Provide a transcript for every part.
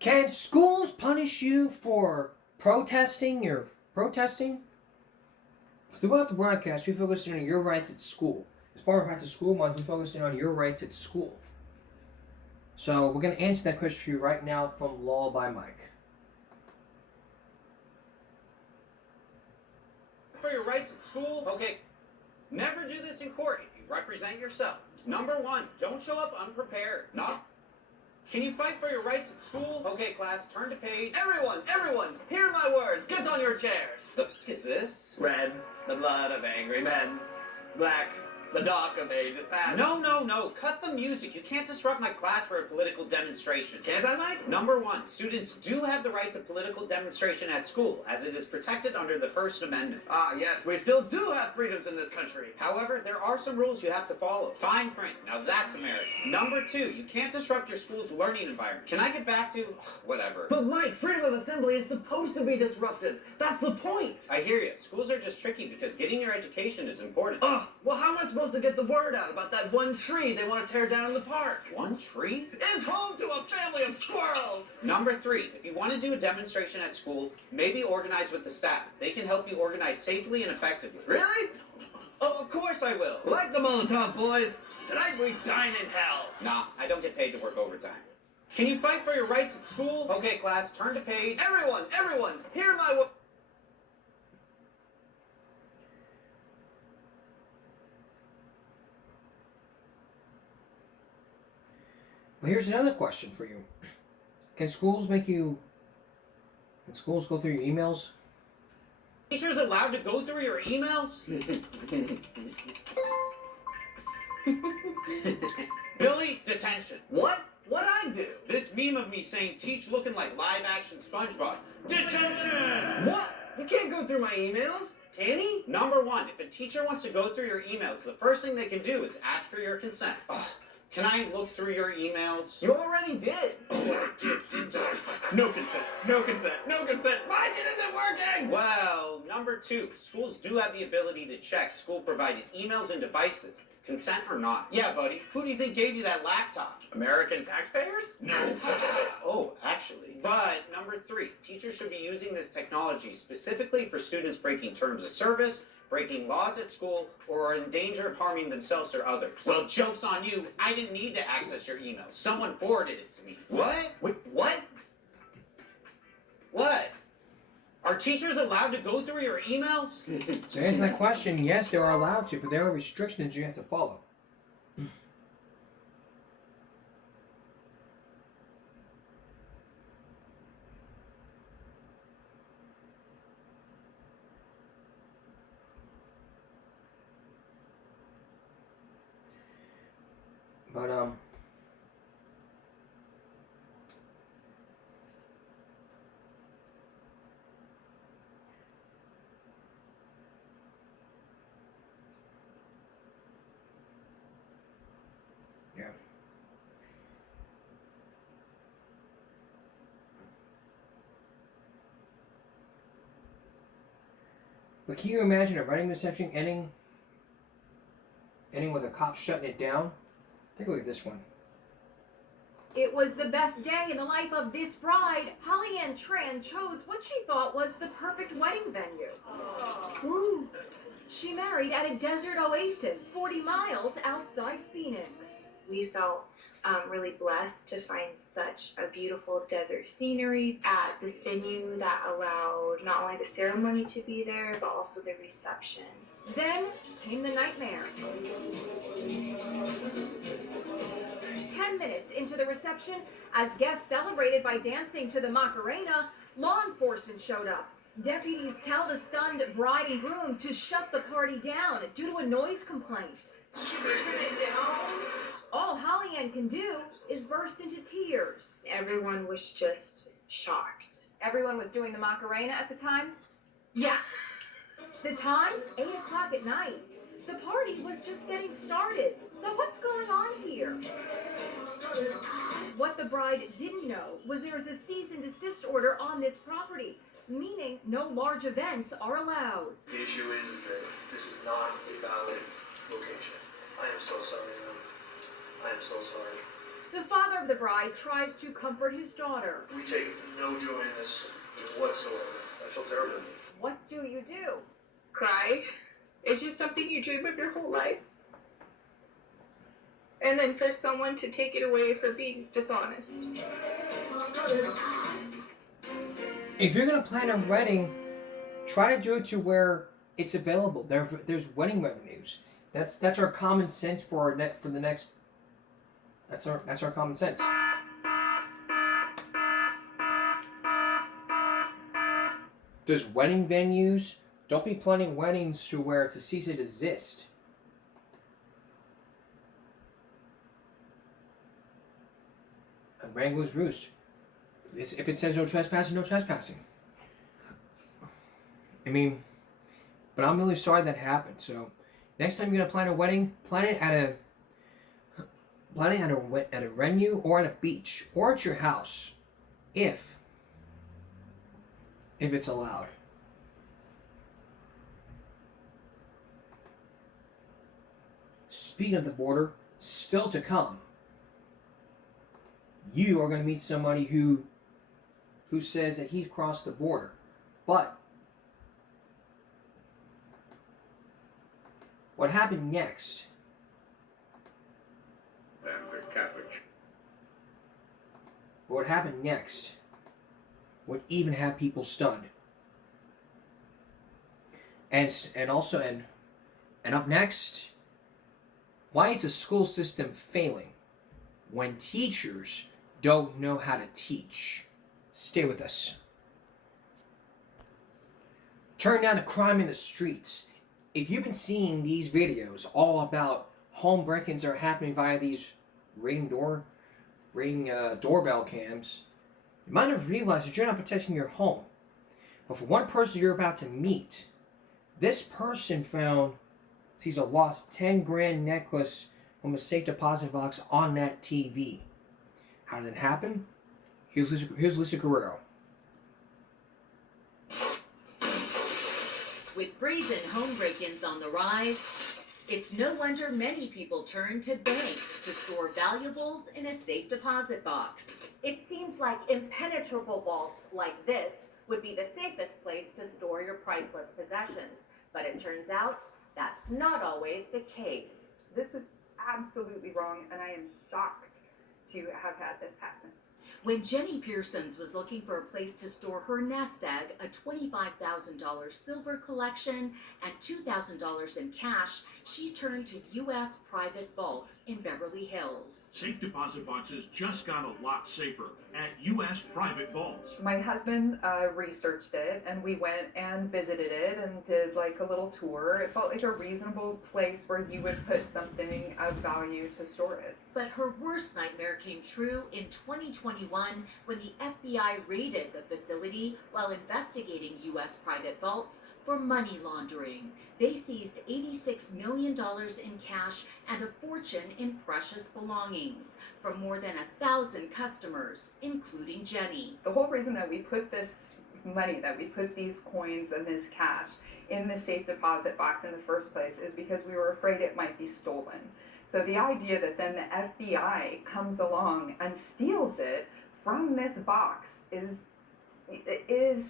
Can schools punish you for protesting? You're protesting? Throughout the broadcast, we focused on your rights at school. As part of Back to School Month, we focused on your rights at school. So we're going to answer that question for you right now from Law by Mike. For your rights at school? Okay, never do this in court if you represent yourself. Number one, don't show up unprepared. Not. Can you fight for your rights at school? Okay, class, turn to page. Everyone, hear my words. Get on your chairs. The f is this? Red, the blood of angry men. Black, the dark of ages past. No. Cut the music. You can't disrupt my class for a political demonstration. Can't I, Mike? Number one, students do have the right to political demonstration at school, as it is protected under the First Amendment. Ah, yes, we still do have freedoms in this country. However, there are some rules you have to follow. Fine print. Now that's America. Number two, you can't disrupt your school's learning environment. Can I get back to whatever? But Mike, freedom of assembly is supposed to be disrupted. That's the point. I hear you. Schools are just tricky because getting your education is important. Ugh, well, how am I supposed to get the word out about that one tree they want to tear down in the park? One tree? It's home to a family of squirrels! Number three, if you want to do a demonstration at school, maybe organize with the staff. They can help you organize safely and effectively. Really? Oh, of course I will. Like the Molotov boys, tonight we dine in hell. Nah, I don't get paid to work overtime. Can you fight for your rights at school? Okay, class, turn to page. Everyone, hear my words. Well, here's another question for you. Can schools go through your emails? Teachers allowed to go through your emails? Billy, detention. What? What'd I do? This meme of me saying teach looking like live action SpongeBob. Detention! What? You can't go through my emails, can he? Number one, if a teacher wants to go through your emails, the first thing they can do is ask for your consent. Ugh. Can I look through your emails? You already did. No consent. Why isn't it working? Well, number two, schools do have the ability to check school-provided emails and devices, consent or not. Yeah, buddy, who do you think gave you that laptop? American taxpayers? No. Oh, actually. But number three, teachers should be using this technology specifically for students breaking terms of service, breaking laws at school, or are in danger of harming themselves or others. Well, joke's on you. I didn't need to access your emails. Someone forwarded it to me. What? Wait, what? What? Are teachers allowed to go through your emails? So answer that question, yes, they are allowed to, but there are restrictions you have to follow. But, yeah. But can you imagine a wedding reception ending with a cop shutting it down? Take a look at this one. It was the best day in the life of this bride. Holly Ann Tran chose what she thought was the perfect wedding venue. Ooh. She married at a desert oasis 40 miles outside Phoenix. We felt really blessed to find such a beautiful desert scenery at this venue that allowed not only the ceremony to be there, but also the reception. Then came the nightmare. 10 minutes into the reception, as guests celebrated by dancing to the Macarena, law enforcement showed up. Deputies tell the stunned bride and groom to shut the party down due to a noise complaint. Should we turn it down? All Holly Ann can do is burst into tears. Everyone was just shocked. Everyone was doing the Macarena at the time. Yeah. The time? 8 o'clock at night. The party was just getting started. So what's going on here? What the bride didn't know was there is a cease and desist order on this property, meaning no large events are allowed. The issue is that this is not a valid location. I am so sorry, ma'am. I am so sorry. The father of the bride tries to comfort his daughter. We take no joy in this whatsoever. I feel terrible. What do you do? Cry. It's just something you dream of your whole life. And then for someone to take it away for being dishonest. If you're gonna plan a wedding, try to do it to where it's available. There's wedding revenues. That's our common sense for the next. That's our common sense. There's wedding venues. Don't be planning weddings to where it's a cease and desist. And Wrangler's Roost. If it says no trespassing, no trespassing. I mean, but I'm really sorry that happened. So, next time you're gonna plan a wedding, plan it at a venue or at a beach or at your house, if it's allowed. Speaking of the border, still to come. You are going to meet somebody who says that he's crossed the border. But what happened next? And the Catholic. What happened next would even have people stunned. And up next, why is the school system failing when teachers don't know how to teach? Stay with us. Turn down the crime in the streets. If you've been seeing these videos all about home break-ins that are happening via these ring doorbell cams, you might have realized that you're not protecting your home. But for one person you're about to meet, this person sees a lost 10 grand necklace from a safe deposit box on that TV. How did it happen? Here's Lisa Guerrero. With brazen home break-ins on the rise, it's no wonder many people turn to banks to store valuables in a safe deposit box. It seems like impenetrable vaults like this would be the safest place to store your priceless possessions. But it turns out that's not always the case. This is absolutely wrong, and I am shocked to have had this happen. When Jenny Pearsons was looking for a place to store her nest egg, a $25,000 silver collection, and $2,000 in cash, she turned to U.S. private vaults in Beverly Hills. Safe deposit boxes just got a lot safer at U.S. private vaults. My husband researched it, and we went and visited it and did like a little tour. It felt like a reasonable place where you would put something of value to store it. But her worst nightmare came true in 2021 when the FBI raided the facility while investigating U.S. private vaults for money laundering. They seized $86 million in cash and a fortune in precious belongings from more than 1,000 customers, including Jenny. The whole reason that we put this money, that we put these coins and this cash in the safe deposit box in the first place is because we were afraid it might be stolen. So the idea that then the FBI comes along and steals it from this box is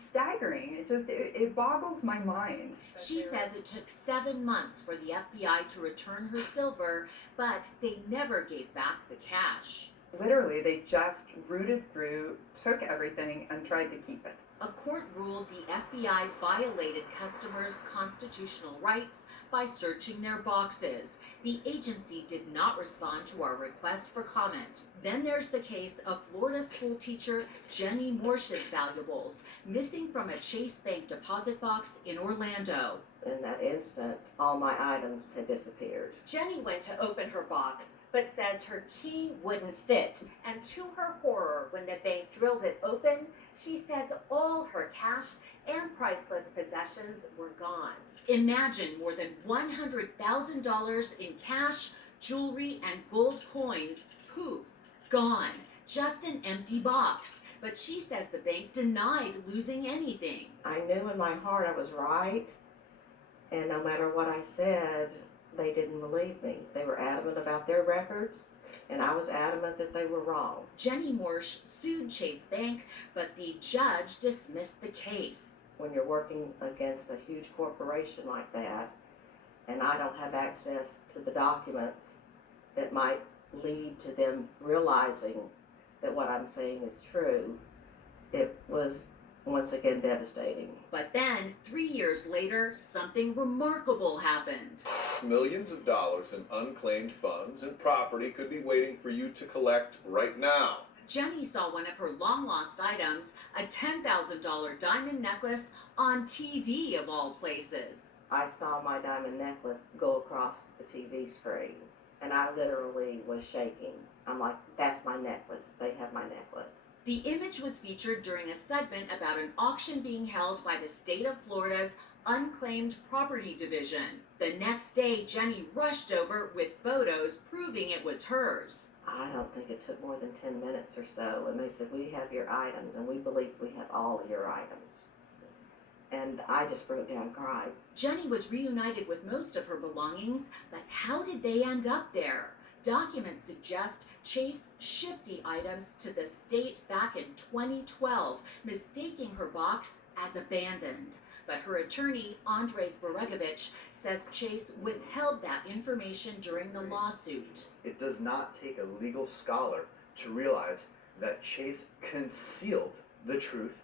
staggering. It boggles my mind. She says it took 7 months for the FBI to return her silver, but they never gave back the cash. Literally, they just rooted through, took everything, and tried to keep it. A court ruled the FBI violated customers' constitutional rights by searching their boxes. The agency did not respond to our request for comment. Then there's the case of Florida school teacher Jenny Morsh's valuables, missing from a Chase Bank deposit box in Orlando. In that instant, all my items had disappeared. Jenny went to open her box, but says her key wouldn't fit. And to her horror, when the bank drilled it open, she says all her cash and priceless possessions were gone. Imagine more than $100,000 in cash, jewelry, and gold coins, poof, gone. Just an empty box. But she says the bank denied losing anything. I knew in my heart I was right, and no matter what I said, they didn't believe me. They were adamant about their records, And I was adamant that they were wrong. Jenny Morsch sued Chase Bank, but the judge dismissed the case. When you're working against a huge corporation like that, and I don't have access to the documents that might lead to them realizing that what I'm saying is true, it was once again devastating. But then, 3 years later, something remarkable happened. Millions of dollars in unclaimed funds and property could be waiting for you to collect right now. Jenny saw one of her long-lost items, a $10,000 diamond necklace, on TV of all places. I saw my diamond necklace go across the TV screen, and I literally was shaking. I'm like, that's my necklace. They have my necklace. The image was featured during a segment about an auction being held by the state of Florida's Unclaimed Property Division. The next day, Jenny rushed over with photos proving it was hers. I don't think it took more than 10 minutes or so, and they said, we have your items, and we believe we have all of your items. And I just broke down and cried. Jenny was reunited with most of her belongings, but how did they end up there? Documents suggest Chase shipped the items to the state back in 2012, mistaking her box as abandoned. But her attorney, Andres Boregovich, says Chase withheld that information during the lawsuit. It does not take a legal scholar to realize that Chase concealed the truth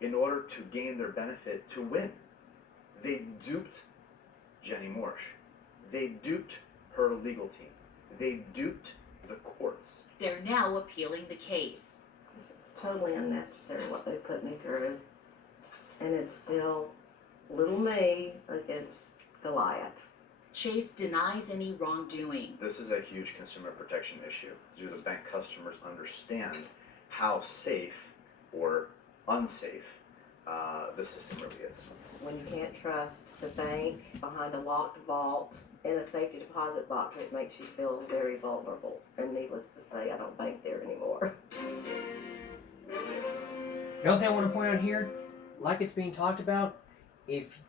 in order to gain their benefit to win. They duped Jenny Morsch. They duped her legal team. They duped the courts. They're now appealing the case. It's totally unnecessary what they put me through. And it's still little me against Goliath. Chase denies any wrongdoing. This is a huge consumer protection issue. Do the bank customers understand how safe or unsafe the system really is? When you can't trust the bank behind a locked vault in a safety deposit box, it makes you feel very vulnerable. And needless to say, I don't bank there anymore. The other thing I want to point out here, like it's being talked about, if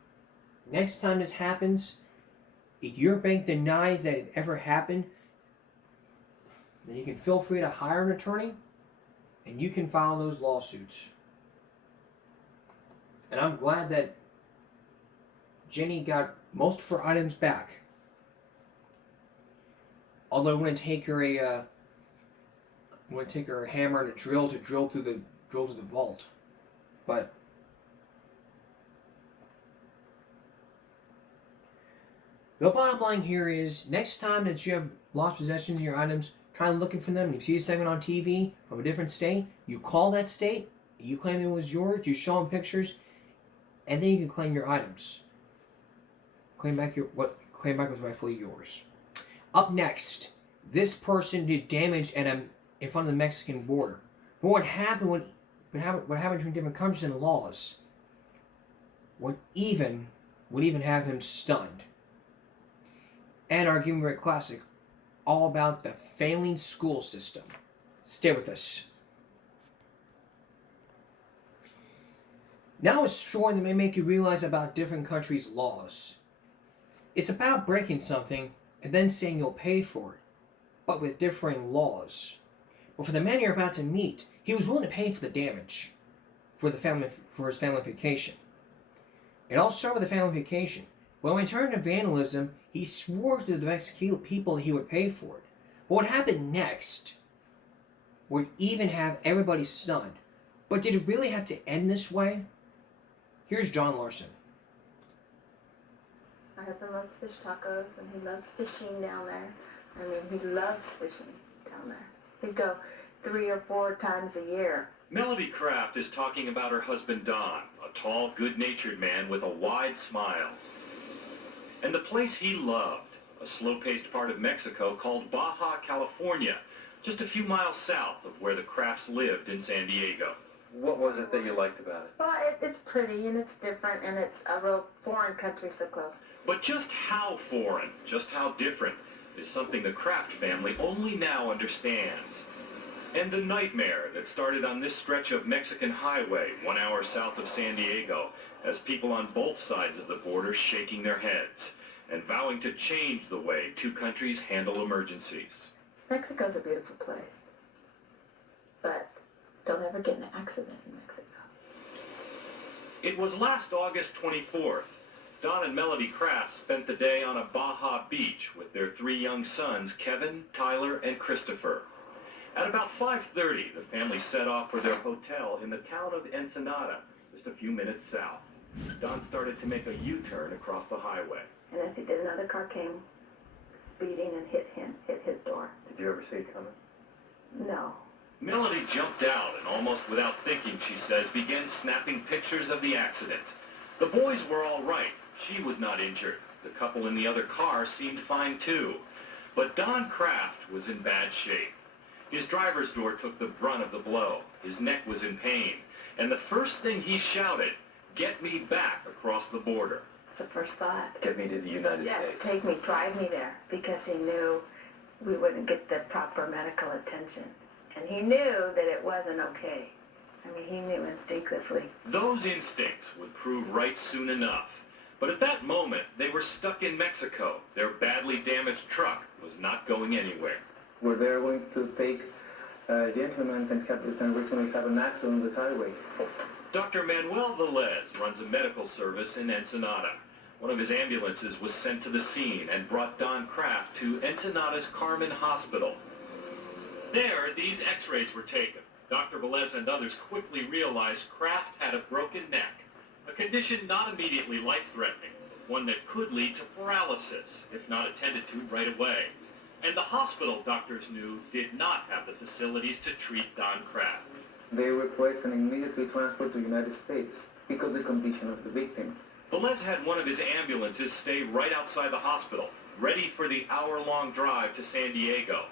next time this happens, if your bank denies that it ever happened, then you can feel free to hire an attorney and you can file those lawsuits. And I'm glad that Jenny got most of her items back. Although I'm going to take her a hammer and a drill to drill through the vault. But the bottom line here is, next time that you have lost possessions of your items, try looking for them. You see a segment on TV from a different state, you call that state, you claim it was yours, you show them pictures, and then you can claim your items. Claim back was rightfully yours. Up next, this person did damage in front of the Mexican border. But what happened between different countries and laws would even have him stunned. And our Give Me Break Classic, all about the failing school system. Stay with us. Now a story that may make you realize about different countries' laws. It's about breaking something and then saying you'll pay for it, but with differing laws. But for the man you're about to meet, he was willing to pay for the damage for his family vacation. It all started with the family vacation. But when it turned to vandalism, he swore to the Mexican people that he would pay for it. But what happened next would even have everybody stunned. But did it really have to end this way? Here's John Larson. My husband loves fish tacos, and he loves fishing down there. I mean, he loves fishing down there. He'd go 3 or 4 times a year. Melody Kraft is talking about her husband Don, a tall, good-natured man with a wide smile. And the place he loved, a slow-paced part of Mexico called Baja California, just a few miles south of where the Krafts lived in San Diego. What was it that you liked about it? Well, it's pretty, and it's different, and it's a real foreign country so close. But just how foreign, just how different, is something the Kraft family only now understands. And the nightmare that started on this stretch of Mexican highway 1 hour south of San Diego, as people on both sides of the border shaking their heads and vowing to change the way two countries handle emergencies. Mexico's a beautiful place. But don't ever get in an accident in Mexico. It was last August 24th. Don and Melody Kraft spent the day on a Baja beach with their 3 young sons, Kevin, Tyler, and Christopher. At about 5:30, the family set off for their hotel in the town of Ensenada, just a few minutes south. Don started to make a U-turn across the highway. And as he did, another car came speeding and hit his door. Did you ever see it coming? No. Melody jumped out and almost without thinking, she says, began snapping pictures of the accident. The boys were all right. She was not injured. The couple in the other car seemed fine too. But Don Kraft was in bad shape. His driver's door took the brunt of the blow. His neck was in pain. And the first thing he shouted, "Get me back across the border." It's the first thought. Get me to the United States. Take me, drive me there, because he knew we wouldn't get the proper medical attention. And he knew that it wasn't okay. I mean, he knew instinctively. Those instincts would prove right soon enough. But at that moment, they were stuck in Mexico. Their badly damaged truck was not going anywhere. We're there going to take a gentleman and recently had an accident on the highway. Dr. Manuel Velez runs a medical service in Ensenada. One of his ambulances was sent to the scene and brought Don Kraft to Ensenada's Carmen Hospital. There, these x-rays were taken. Dr. Velez and others quickly realized Kraft had a broken neck, a condition not immediately life-threatening, one that could lead to paralysis if not attended to right away. And the hospital, doctors knew, did not have the facilities to treat Don Kraft. They requested an immediately transport to the United States because of the condition of the victim. Velez had one of his ambulances stay right outside the hospital, ready for the hour-long drive to San Diego.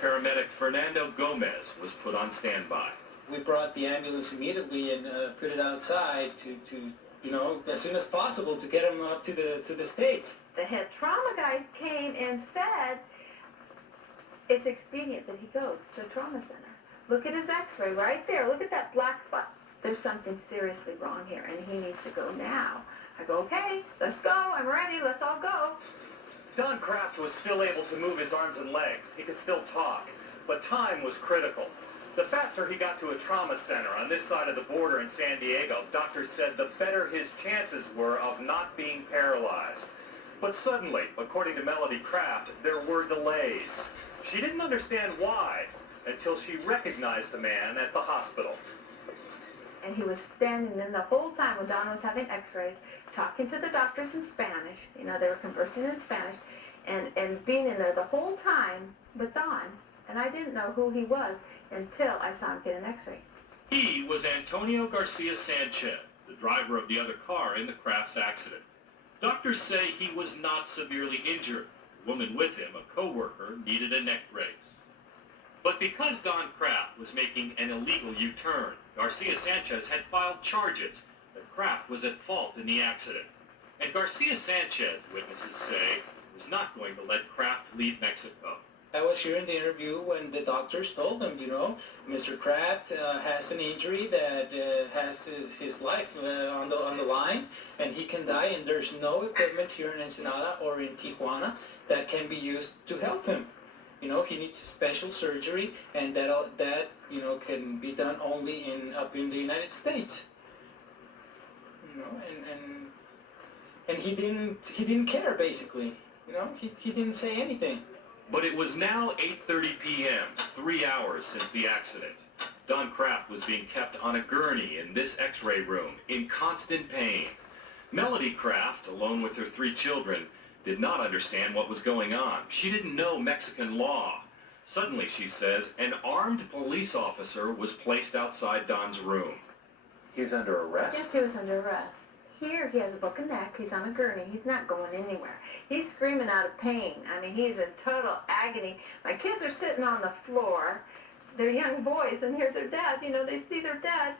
Paramedic Fernando Gomez was put on standby. We brought the ambulance immediately and put it outside to as soon as possible to get him up to the States. The head trauma guy came and said it's expedient that he goes to the trauma center. Look at his x-ray right there. Look at that black spot. There's something seriously wrong here, and he needs to go now. I go, okay, let's go. I'm ready. Let's all go. Don Kraft was still able to move his arms and legs. He could still talk, but time was critical. The faster he got to a trauma center on this side of the border in San Diego, doctors said the better his chances were of not being paralyzed. But suddenly, according to Melody Kraft, there were delays. She didn't understand why until she recognized the man at the hospital. And he was standing there the whole time when Don was having x-rays, talking to the doctors in Spanish. You know, they were conversing in Spanish, and being in there the whole time with Don. And I didn't know who he was until I saw him get an x-ray. He was Antonio Garcia Sanchez, the driver of the other car in the Kraft's accident. Doctors say he was not severely injured. The woman with him, a co-worker, needed a neck brace. But because Don Kraft was making an illegal U-turn, Garcia Sanchez had filed charges that Kraft was at fault in the accident. And Garcia Sanchez, witnesses say, was not going to let Kraft leave Mexico. I was hearing the interview when the doctors told him, Mr. Kraft has an injury that has his life on the line, and he can die, and there's no equipment here in Ensenada or in Tijuana that can be used to help him. He needs special surgery, and that can be done only up in the United States. And he didn't care, basically. He didn't say anything. But it was now 8:30 p.m., 3 hours since the accident. Don Kraft was being kept on a gurney in this x-ray room, in constant pain. Melody Kraft, alone with her 3 children, did not understand what was going on. She didn't know Mexican law. Suddenly, she says, an armed police officer was placed outside Don's room. He was under arrest? Yes, he was under arrest. Here, he has a broken neck. He's on a gurney. He's not going anywhere. He's screaming out of pain. I mean, he's in total agony. My kids are sitting on the floor. They're young boys, and here's their dad. They see their dad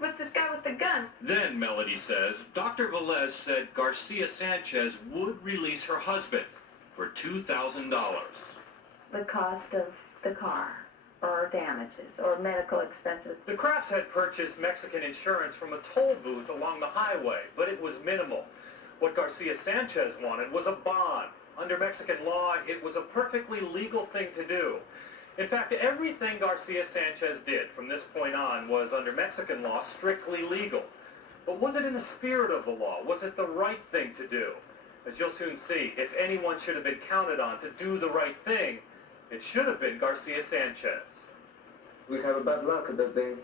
with this guy with the gun. Then, Melody says, Dr. Velez said Garcia Sanchez would release her husband for $2,000. The cost of the car, or damages, or medical expenses. The Krafts had purchased Mexican insurance from a toll booth along the highway, but it was minimal. What Garcia Sanchez wanted was a bond, Under Mexican law, it was a perfectly legal thing to do. In fact, everything Garcia Sanchez did from this point on was, under Mexican law, strictly legal. But was it in the spirit of the law? Was it the right thing to do? As you'll soon see, if anyone should have been counted on to do the right thing, it should have been Garcia Sanchez. We have a bad luck that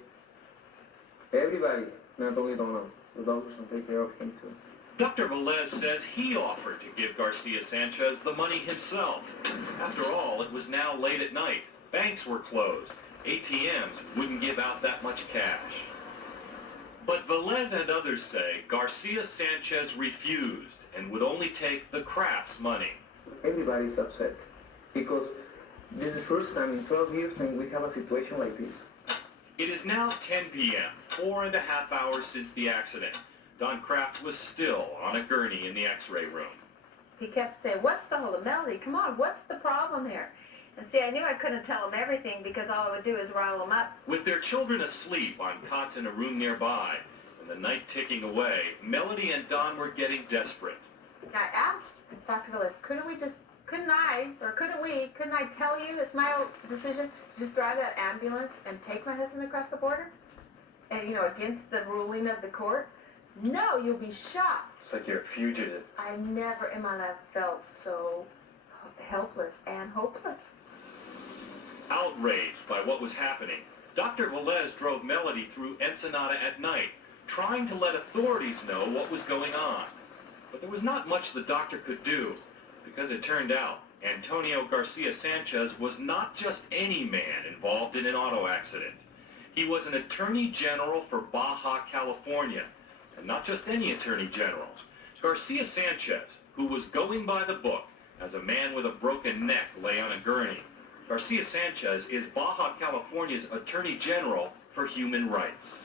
everybody, not only Donald, the doctors can take care of him too. Dr. Velez says he offered to give Garcia Sanchez the money himself. After all, it was now late at night. Banks were closed. ATMs wouldn't give out that much cash. But Velez and others say Garcia Sanchez refused and would only take the Kraft's money. Everybody's upset because this is the first time in 12 years and we have a situation like this. It is now 10 p.m., 4.5 hours since the accident. Don Kraft was still on a gurney in the x-ray room. He kept saying, what's the hold of Melody? Come on, what's the problem here? And see, I knew I couldn't tell him everything because all I would do is rile him up. With their children asleep on cots in a room nearby, and the night ticking away, Melody and Don were getting desperate. I asked Dr. Velez, couldn't I tell you it's my own decision to just drive that ambulance and take my husband across the border? And, against the ruling of the court? No, you'll be shot. It's like you're a fugitive. I never in my life felt so helpless and hopeless. Outraged by what was happening, Dr. Velez drove Melody through Ensenada at night, trying to let authorities know what was going on. But there was not much the doctor could do, because it turned out Antonio Garcia Sanchez was not just any man involved in an auto accident. He was an attorney general for Baja California, and not just any attorney general. Garcia Sanchez, who was going by the book as a man with a broken neck lay on a gurney. Garcia Sanchez is Baja California's attorney general for human rights.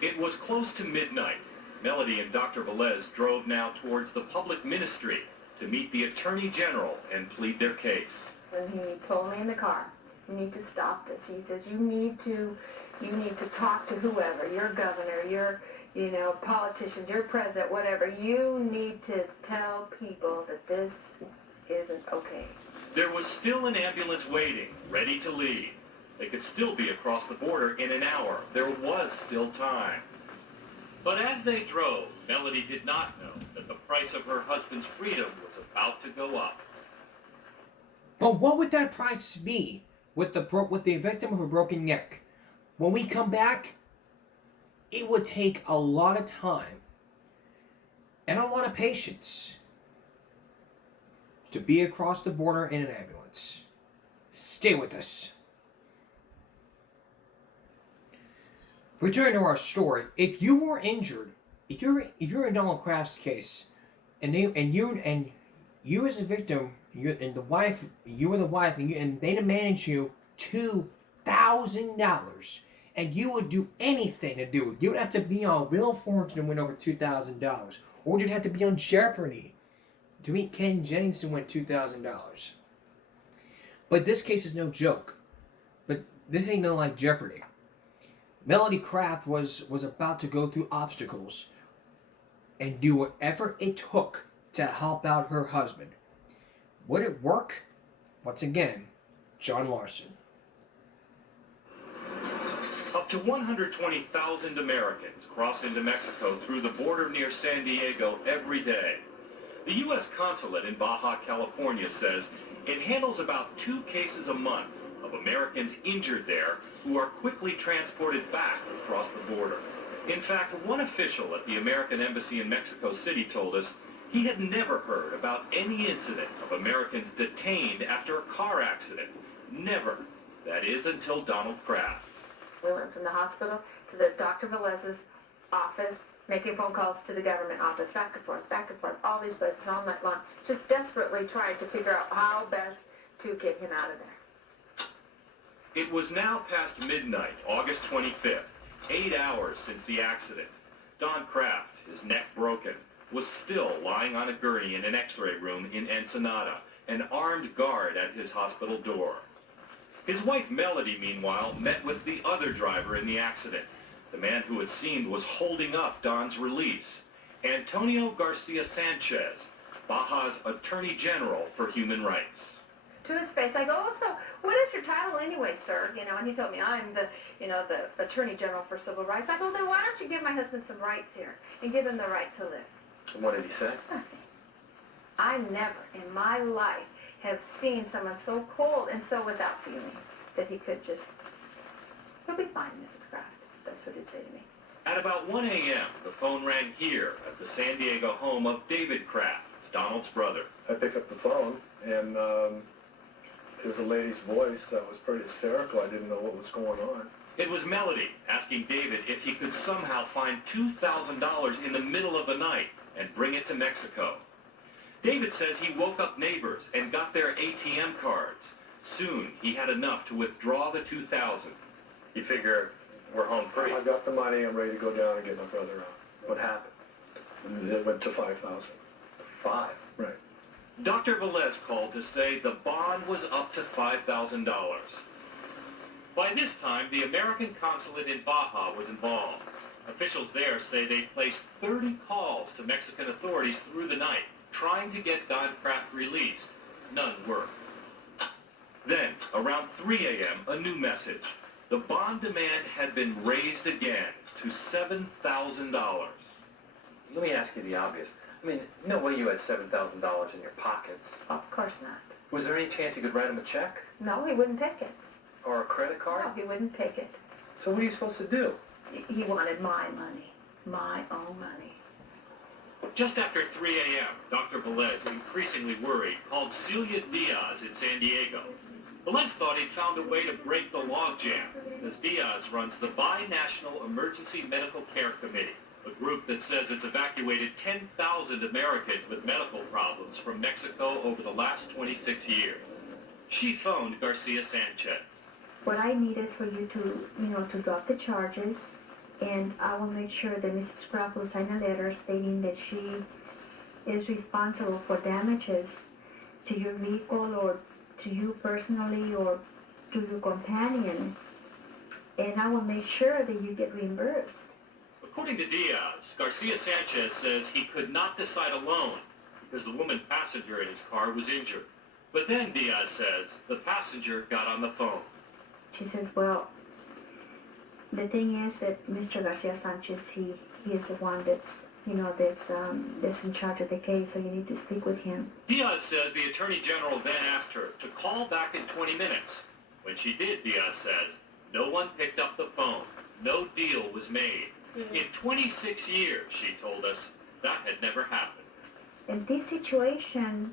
It was close to midnight. Melody and Dr. Velez drove now towards the public ministry to meet the attorney general and plead their case. And he told me in the car, you need to stop this. He says, you need to talk to whoever, your governor, your politicians, your president, whatever. You need to tell people that this isn't okay. There was still an ambulance waiting, ready to leave. They could still be across the border in an hour. There was still time. But as they drove, Melody did not know that the price of her husband's freedom was about to go up. But what would that price be with the victim of a broken neck? When we come back, it would take a lot of time and a lot of patience to be across the border in an ambulance. Stay with us. Returning to our story, if you were injured, if you're in Donald Kraft's case, and you as a victim, you were the wife, and they demanded you $2,000, and you would do anything to do it. You would have to be on Wheel of Fortune to win over $2,000, or you'd have to be on Jeopardy to meet Ken Jennings to win $2,000. But this case is no joke. But this ain't no like Jeopardy. Melody Kraft was about to go through obstacles and do whatever it took to help out her husband. Would it work? Once again, John Larson. Up to 120,000 Americans cross into Mexico through the border near San Diego every day. The U.S. consulate in Baja California says it handles about 2 cases a month of Americans injured there who are quickly transported back across the border. In fact, one official at the American Embassy in Mexico City told us he had never heard about any incident of Americans detained after a car accident. Never. That is until Donald Kraft. We went from the hospital to the Dr. Velez's office, making phone calls to the government office, back and forth, all these places all night long, just desperately trying to figure out how best to get him out of there. It was now past midnight, August 25th, 8 hours since the accident. Don Kraft, his neck broken, was still lying on a gurney in an x-ray room in Ensenada, an armed guard at his hospital door. His wife Melody, meanwhile, met with the other driver in the accident. The man who it seemed was holding up Don's release, Antonio Garcia Sanchez, Baja's Attorney General for Human Rights. To his face, I go, oh, so what is your title anyway, sir? You know, and he told me I'm the, the Attorney General for Civil Rights. I go, then why don't you give my husband some rights here and give him the right to live? And what did he say? I never in my life have seen someone so cold and so without feeling that he could just, he'll be fine, Mrs. Kraft. That's what he'd say to me. At about 1 a.m., the phone rang here at the San Diego home of David Kraft, Donald's brother. I pick up the phone, and there's a lady's voice that was pretty hysterical. I didn't know what was going on. It was Melody asking David if he could somehow find $2,000 in the middle of the night and bring it to Mexico. David says he woke up neighbors and got their ATM cards. Soon, he had enough to withdraw the $2,000. You figure we're home free. I got the money. I'm ready to go down and get my brother out. What happened? And it went to 5,000. 5? Right. Dr. Velez called to say the bond was up to $5,000. By this time, the American consulate in Baja was involved. Officials there say they placed 30 calls to Mexican authorities through the night, trying to get Don Kraft released. None worked. Then, around 3 a.m., a new message. The bond demand had been raised again to $7,000. Let me ask you the obvious. I mean, no way you had $7,000 in your pockets. Of course not. Was there any chance you could write him a check? No, he wouldn't take it. Or a credit card? No, he wouldn't take it. So what are you supposed to do? He wanted my money. My own money. Just after 3 a.m., Dr. Velez, increasingly worried, called Celia Diaz in San Diego. Velez thought he'd found a way to break the logjam, as Diaz runs the Binational Emergency Medical Care Committee, a group that says it's evacuated 10,000 Americans with medical problems from Mexico over the last 26 years. She phoned Garcia Sanchez. What I need is for you to, to drop the charges, and I will make sure that Mrs. Kraft will sign a letter stating that she is responsible for damages to your vehicle or to you personally or to your companion, and I will make sure that you get reimbursed. According to Diaz, Garcia Sanchez says he could not decide alone because the woman passenger in his car was injured. But then, Diaz says, the passenger got on the phone. She says, well, the thing is that Mr. Garcia Sanchez, he is the one that's that's in charge of the case, so you need to speak with him. Diaz says the Attorney General then asked her to call back in 20 minutes. When she did, Diaz says, no one picked up the phone. No deal was made. In 26 years, she told us, that had never happened. In this situation,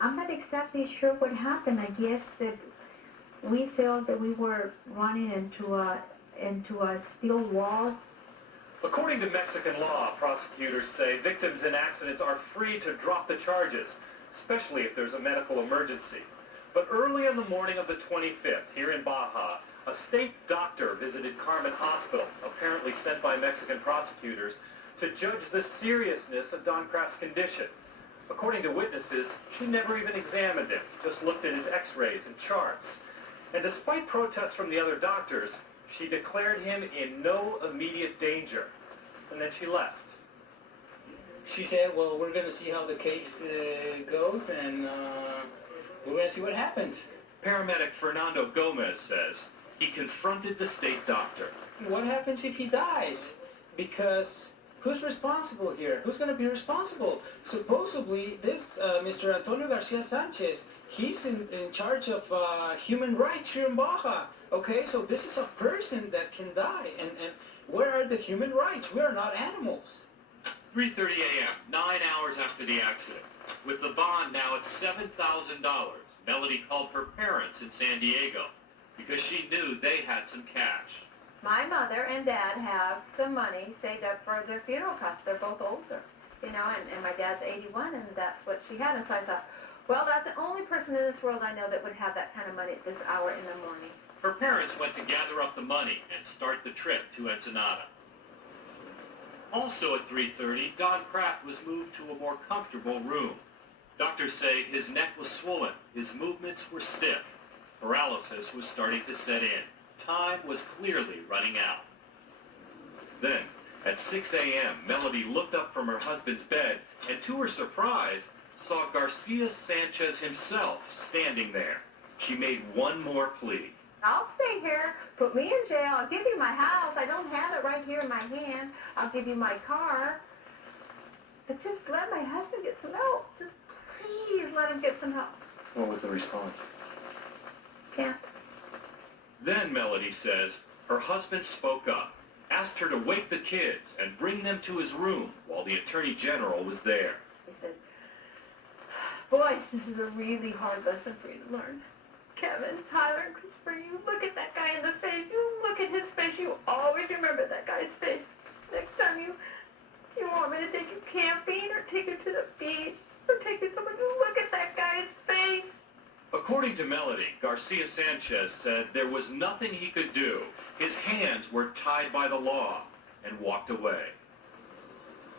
I'm not exactly sure what happened. I guess that we felt that we were running into a steel wall. According to Mexican law, prosecutors say victims in accidents are free to drop the charges, especially if there's a medical emergency. But early on the morning of the 25th, here in Baja, a state doctor visited Carmen Hospital, apparently sent by Mexican prosecutors, to judge the seriousness of Don Kraft's condition. According to witnesses, she never even examined him, just looked at his x-rays and charts. And despite protests from the other doctors, she declared him in no immediate danger. And then she left. She said, well, we're going to see how the case goes, and we're going to see what happens. Paramedic Fernando Gomez says he confronted the state doctor. What happens if he dies? Because who's responsible here? Who's going to be responsible? Supposedly, this Mr. Antonio Garcia Sanchez, he's in charge of human rights here in Baja. Okay, so this is a person that can die. And where are the human rights? We are not animals. 3:30 a.m., 9 hours after the accident. With the bond now at $7,000, Melody called her parents in San Diego because she knew they had some cash. My mother and dad have some money saved up for their funeral costs. They're both older, and my dad's 81, and that's what she had. And so I thought, well, that's the only person in this world I know that would have that kind of money at this hour in the morning. Her parents went to gather up the money and start the trip to Ensenada. Also at 3:30, Don Kraft was moved to a more comfortable room. Doctors say his neck was swollen, his movements were stiff. Paralysis was starting to set in. Time was clearly running out. Then, at 6 a.m., Melody looked up from her husband's bed and, to her surprise, saw Garcia Sanchez himself standing there. She made one more plea. I'll stay here. Put me in jail. I'll give you my house. I don't have it right here in my hand. I'll give you my car. But just let my husband get some help. Just please let him get some help. What was the response? Can't. Then, Melody says, her husband spoke up, asked her to wake the kids and bring them to his room while the Attorney General was there. He said, boy, this is a really hard lesson for you to learn. Kevin, Tyler, and Christopher, you look at that guy in the face. You look at his face. You always remember that guy's face. Next time you want me to take you camping or take you to the beach or take you somewhere, you look at that guy's face. According to Melody, Garcia Sanchez said there was nothing he could do. His hands were tied by the law, and walked away.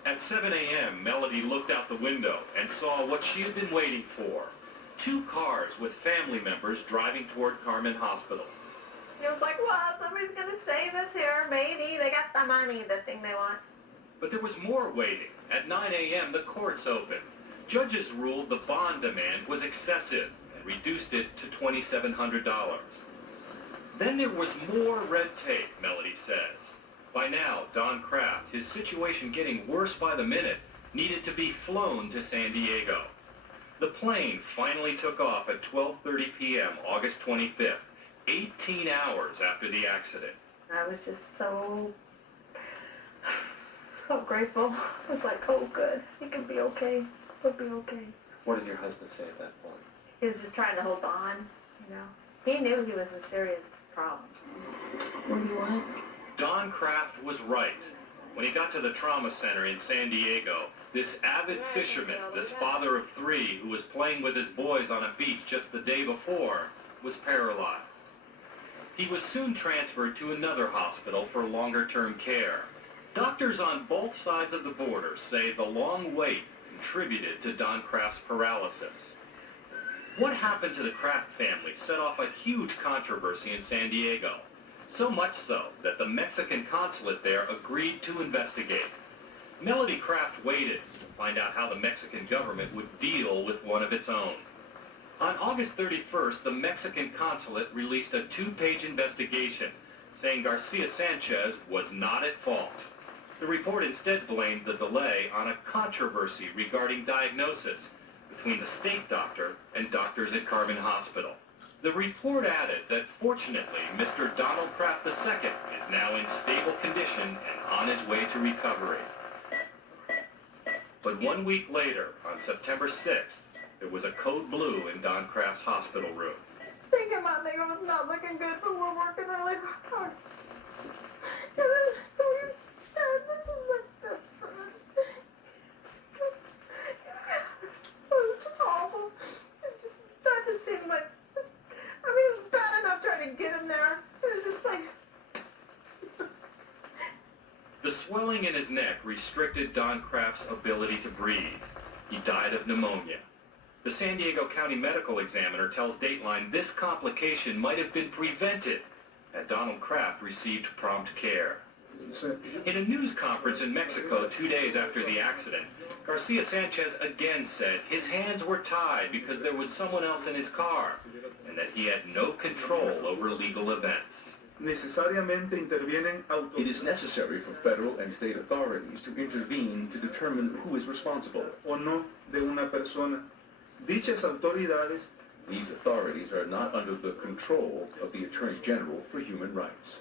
At 7 a.m., Melody looked out the window and saw what she had been waiting for. 2 cars with family members driving toward Carmen Hospital. He was like, well, somebody's going to save us here. Maybe. They got the money, the thing they want. But there was more waiting. At 9 a.m., the courts opened. Judges ruled the bond demand was excessive and reduced it to $2,700. Then there was more red tape, Melody says. By now, Don Kraft, his situation getting worse by the minute, needed to be flown to San Diego. The plane finally took off at 12:30 p.m. August 25th, 18 hours after the accident. I was just so grateful. I was like, oh, good. He can be okay. He'll be okay. What did your husband say at that point? He was just trying to hold on, you know. He knew he was in serious problem. What do you want? Don Kraft was right. When he got to the trauma center in San Diego, this avid fisherman, this father of 3 who was playing with his boys on a beach just the day before, was paralyzed. He was soon transferred to another hospital for longer-term care. Doctors on both sides of the border say the long wait contributed to Don Kraft's paralysis. What happened to the Kraft family set off a huge controversy in San Diego. So much so that the Mexican consulate there agreed to investigate. Melody Kraft waited to find out how the Mexican government would deal with one of its own. On August 31st, the Mexican consulate released a 2-page investigation saying Garcia Sanchez was not at fault. The report instead blamed the delay on a controversy regarding diagnosis between the state doctor and doctors at Carmen Hospital. The report added that fortunately, Mr. Donald Kraft II is now in stable condition and on his way to recovery. But 1 week later, on September 6th, there was a code blue in Don Kraft's hospital room. Thinking my thing was not looking good, but we're working really hard. And then, this is my best friend. It was just awful. That just seemed like, I mean, it was bad enough trying to get him there. It was just like... The swelling in his neck restricted Don Kraft's ability to breathe. He died of pneumonia. The San Diego County Medical Examiner tells Dateline this complication might have been prevented had Donald Kraft received prompt care. In a news conference in Mexico 2 days after the accident, Garcia Sanchez again said his hands were tied because there was someone else in his car and that he had no control over legal events. It is necessary for federal and state authorities to intervene to determine who is responsible. These authorities are not under the control of the Attorney General for Human Rights.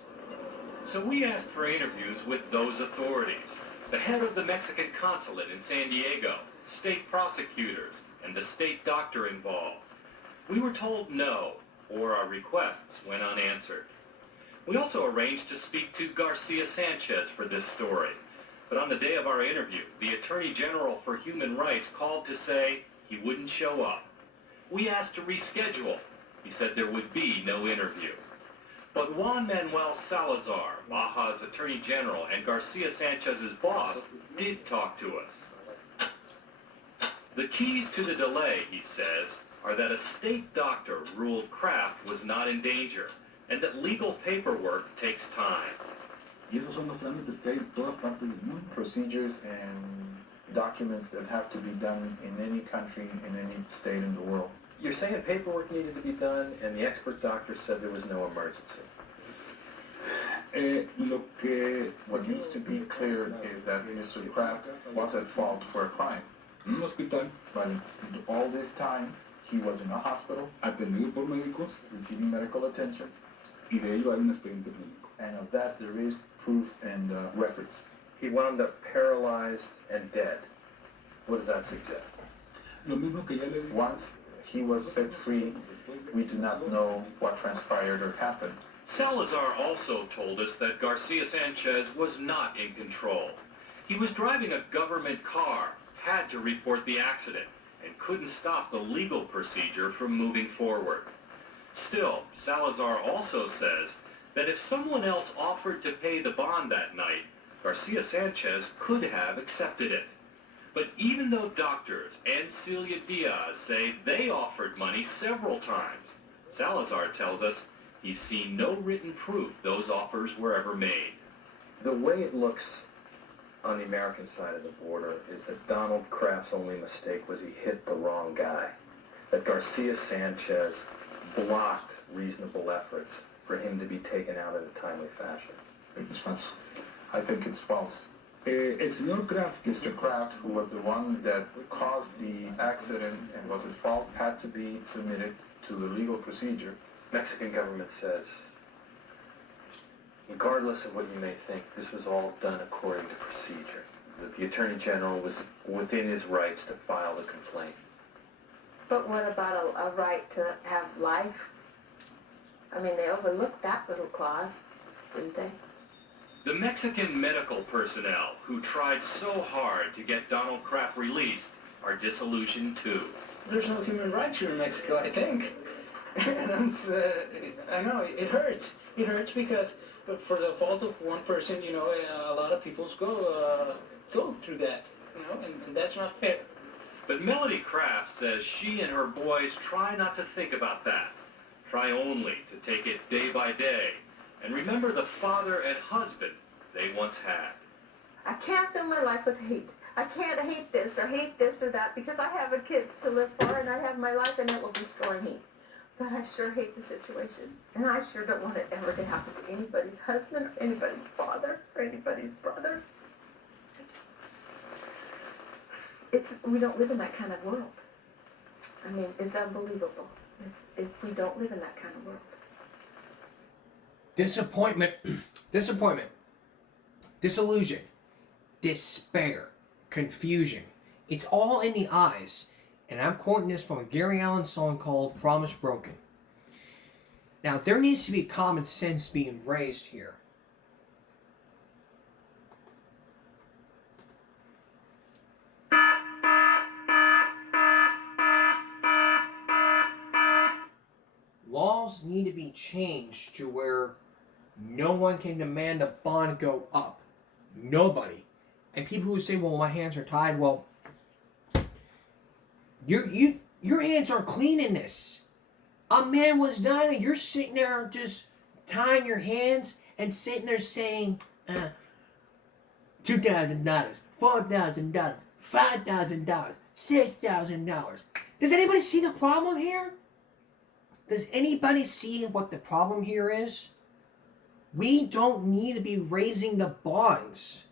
So we asked for interviews with those authorities, the head of the Mexican consulate in San Diego, state prosecutors, and the state doctor involved. We were told no, or our requests went unanswered. We also arranged to speak to Garcia Sanchez for this story. But on the day of our interview, the Attorney General for Human Rights called to say he wouldn't show up. We asked to reschedule. He said there would be no interview. But Juan Manuel Salazar, Baja's Attorney General and Garcia Sanchez's boss, did talk to us. The keys to the delay, he says, are that a state doctor ruled Kraft was not in danger, and that legal paperwork takes time. Procedures and documents that have to be done in any country, in any state in the world. You're saying paperwork needed to be done, and the expert doctor said there was no emergency. What needs to be cleared is that Mr. Kraft was at fault for a crime. But all this time, he was in a hospital, receiving medical attention, and of that there is proof and records. He wound up paralyzed and dead. What does that suggest? Once he was set free, we do not know what transpired or happened. Salazar also told us that Garcia Sanchez was not in control. He was driving a government car, had to report the accident, and couldn't stop the legal procedure from moving forward. Still, Salazar also says that if someone else offered to pay the bond that night, Garcia Sanchez could have accepted it. But even though doctors and Celia Diaz say they offered money several times, Salazar tells us he's seen no written proof those offers were ever made. The way it looks on the American side of the border is that Donald Kraft's only mistake was he hit the wrong guy. That Garcia Sanchez blocked reasonable efforts for him to be taken out in a timely fashion. It's false. I think it's false. Mr. Kraft, who was the one that caused the accident and was at fault, had to be submitted to the legal procedure. Mexican government says, regardless of what you may think, this was all done according to procedure. That the Attorney General was within his rights to file the complaint. But what about a right to have life? I mean, they overlooked that little clause, didn't they? The Mexican medical personnel who tried so hard to get Donald Kraft released are disillusioned too. There's no human rights here in Mexico, I think. And I know, it hurts. It hurts because for the fault of one person, you know, a lot of people go through that, you know, and that's not fair. But Melody Kraft says she and her boys try not to think about that. Try only to take it day by day and remember the father and husband they once had. I can't fill my life with hate. I can't hate this or that because I have a kids to live for and I have my life and it will destroy me. But I sure hate the situation. And I sure don't want it ever to happen to anybody's husband, or anybody's father, or anybody's brother. We don't live in that kind of world. I mean, it's unbelievable. We don't live in that kind of world. Disappointment, disillusion, despair, confusion. It's all in the eyes. And I'm quoting this from a Gary Allan song called Promise Broken. Now, there needs to be common sense being raised here. Laws need to be changed to where no one can demand the bond go up. Nobody. And people who say, well, my hands are tied, well, your hands are clean in this. A man was dying and you're sitting there just tying your hands and sitting there saying, $2,000, $4,000, $5,000, $6,000. Does anybody see the problem here? Does anybody see what the problem here is? We don't need to be raising the bonds